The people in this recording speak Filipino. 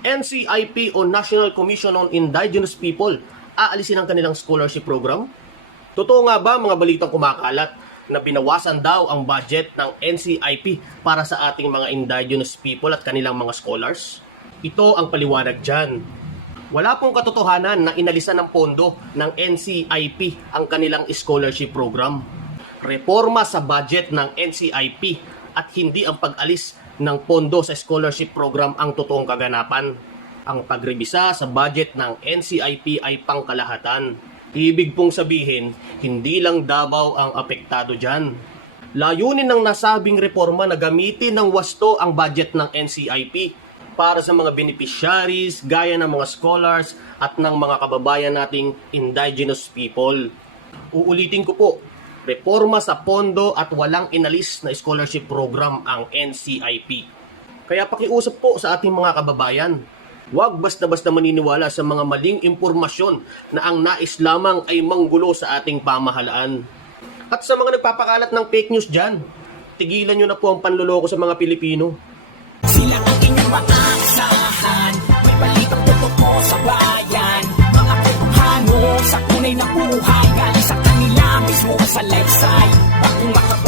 NCIP o National Commission on Indigenous People aalisin ang kanilang scholarship program? Totoo nga ba mga balitang kumakalat na binawasan daw ang budget ng NCIP para sa ating mga indigenous people at kanilang mga scholars? Ito ang paliwanag dyan. Wala pong katotohanan na inalisan ng pondo ng NCIP ang kanilang scholarship program. Reforma sa budget ng NCIP at hindi ang pag-alis ng pondo sa scholarship program ang totoong kaganapan. Ang pagrebisa sa budget ng NCIP ay pangkalahatan. Ibig pong sabihin, hindi lang Davao ang apektado dyan. Layunin ng nasabing reforma na gamitin ng wasto ang budget ng NCIP para sa mga beneficiaries, gaya ng mga scholars at ng mga kababayan nating indigenous people. Uulitin ko po, reforma sa pondo at walang inalis na scholarship program ang NCIP. Kaya pakiusap po sa ating mga kababayan, huwag basta-basta maniniwala sa mga maling impormasyon na ang nais lamang ay manggulo sa ating pamahalaan. At sa mga nagpapakalat ng fake news dyan, tigilan nyo na po ang panluloko sa mga Pilipino. Sila ang inyong sa tunay na buhay Galing